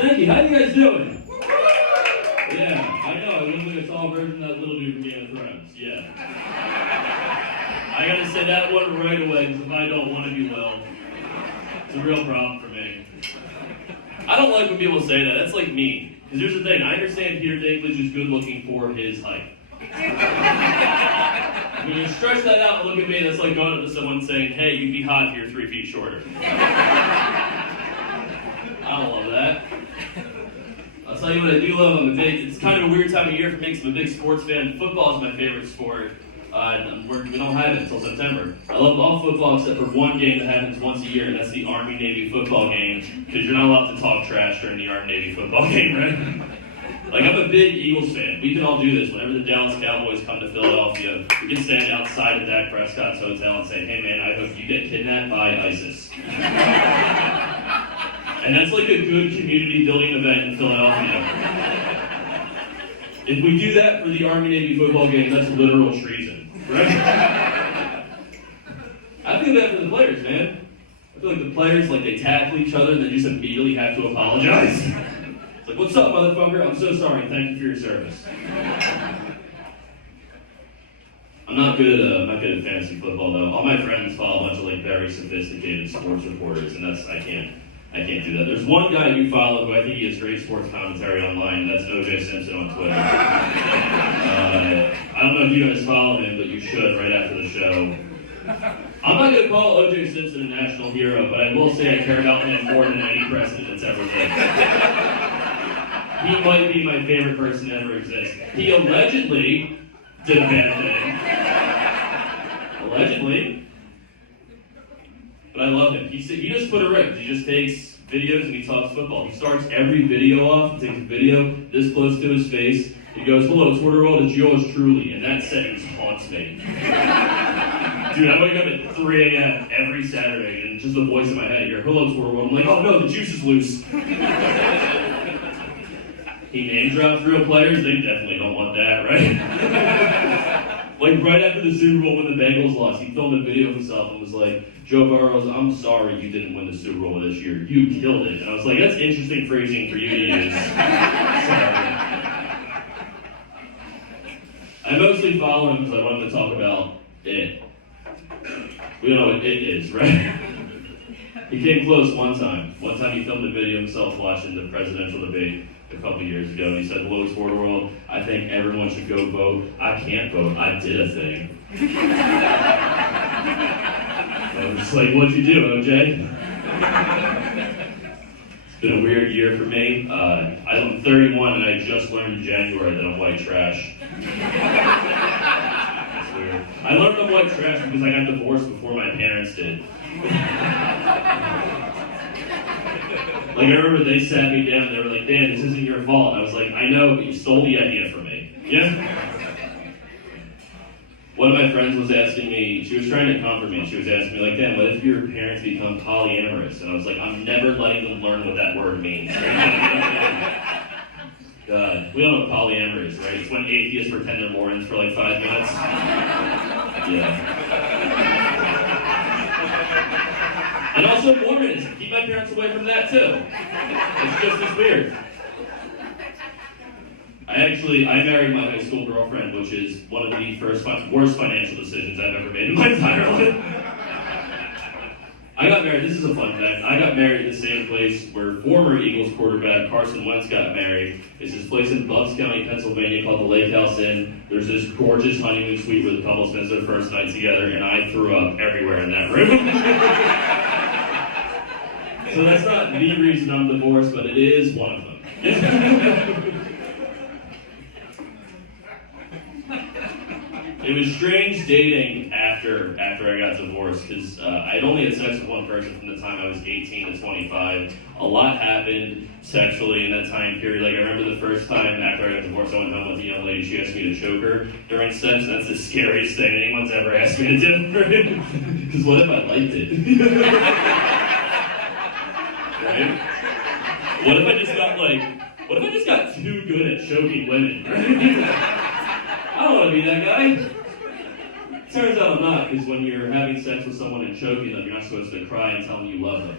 Thank you. How you guys doing? Yeah, I know. I look like a tall version of that little dude from Game of Thrones. Yeah. I gotta say that one right away, because if I don't want to be well, it's a real problem for me. I don't like when people say that. That's like me. Because here's the thing. I understand Peter Dinklage is good looking for his height. When you stretch that out and look at me, that's like going up to someone saying, hey, you'd be hot if you're 3 feet shorter. I don't love that. I'll tell you what I do love. It's kind of a weird time of year for me because I'm a big sports fan. Football is my favorite sport. We don't have it until September. I love all football except for one game that happens once a year, and that's the Army-Navy football game, because you're not allowed to talk trash during the Army-Navy football game, right? Like, I'm a big Eagles fan. We can all do this. Whenever the Dallas Cowboys come to Philadelphia, we can stand outside of Dak Prescott's hotel and say, hey man, I hope you get kidnapped by ISIS. And that's like a good community building event in Philadelphia. If we do that for the Army-Navy football game, that's literal treason, right? I feel bad for the players, man. I feel like the players, like, they tackle each other and they just immediately have to apologize. It's like, what's up, motherfucker? I'm so sorry. Thank you for your service. I'm not good at fantasy football, though. All my friends follow a bunch of, like, very sophisticated sports reporters, and I can't do that. There's one guy you follow who I think he has great sports commentary online, and that's O.J. Simpson on Twitter. I don't know if you guys follow him, but you should right after the show. I'm not going to call O.J. Simpson a national hero, but I will say I care about him more than any president that's ever lived. He might be my favorite person to ever exist. He allegedly did a bad thing. Allegedly. But I love him. He just put it right. He just takes videos and he talks football. He starts every video off. He takes a video this close to his face. He goes, hello, Twitter world, it's yours truly. And that sentence haunts me. Dude, I wake up at 3 a.m. every Saturday and just the voice in my head here, hello, Twitter world. I'm like, oh no, the juice is loose. He name drops real players. They definitely don't want that, right? Like right after the Super Bowl when the Bengals lost, he filmed a video of himself and was like, Joe Burrow, I'm sorry you didn't win the Super Bowl this year. You killed it. And I was like, that's interesting phrasing for you to use. Sorry. I mostly follow him because I wanted to talk about it. We don't know what it is, right? He came close one time. One time he filmed a video of himself watching the presidential debate a couple years ago. And he said, hello, Twitter world, I think everyone should go vote. I can't vote. I did a thing. I was just like, what'd you do, OJ? It's been a weird year for me. I'm 31 and I just learned in January that I'm white trash. That's weird. I learned I'm white trash because I got divorced before my parents did. Like, I remember they sat me down and they were like, Dan, this isn't your fault. And I was like, I know, but you stole the idea from me. Yeah? One of my friends was asking me, she was trying to comfort me, she was asking me, like, Dan, what if your parents become polyamorous? And I was like, I'm never letting them learn what that word means. God, we don't know what polyamorous is, right? It's when atheists pretend they're Mormons for like 5 minutes. Yeah. And also Mormonism. Keep my parents away from that too. It's just as weird. I married my high school girlfriend, which is one of the worst financial decisions I've ever made in my entire life. I got married, this is a fun fact, I got married in the same place where former Eagles quarterback Carson Wentz got married. It's this place in Bucks County, Pennsylvania called the Lake House Inn. There's this gorgeous honeymoon suite where the couple spends their first night together, and I threw up everywhere in that room. So that's not the reason I'm divorced, but it is one of them. It was strange dating after I got divorced because I'd only had sex with one person from the time I was 18 to 25. A lot happened sexually in that time period. Like, I remember the first time after I got divorced, I went home with a young lady. She asked me to choke her during sex. That's the scariest thing anyone's ever asked me to do. Because what if I liked it? Right? What if I just got too good at choking women? Right? I don't want to be that guy. Turns out I'm not, because when you're having sex with someone and choking them, you're not supposed to cry and tell them you love them.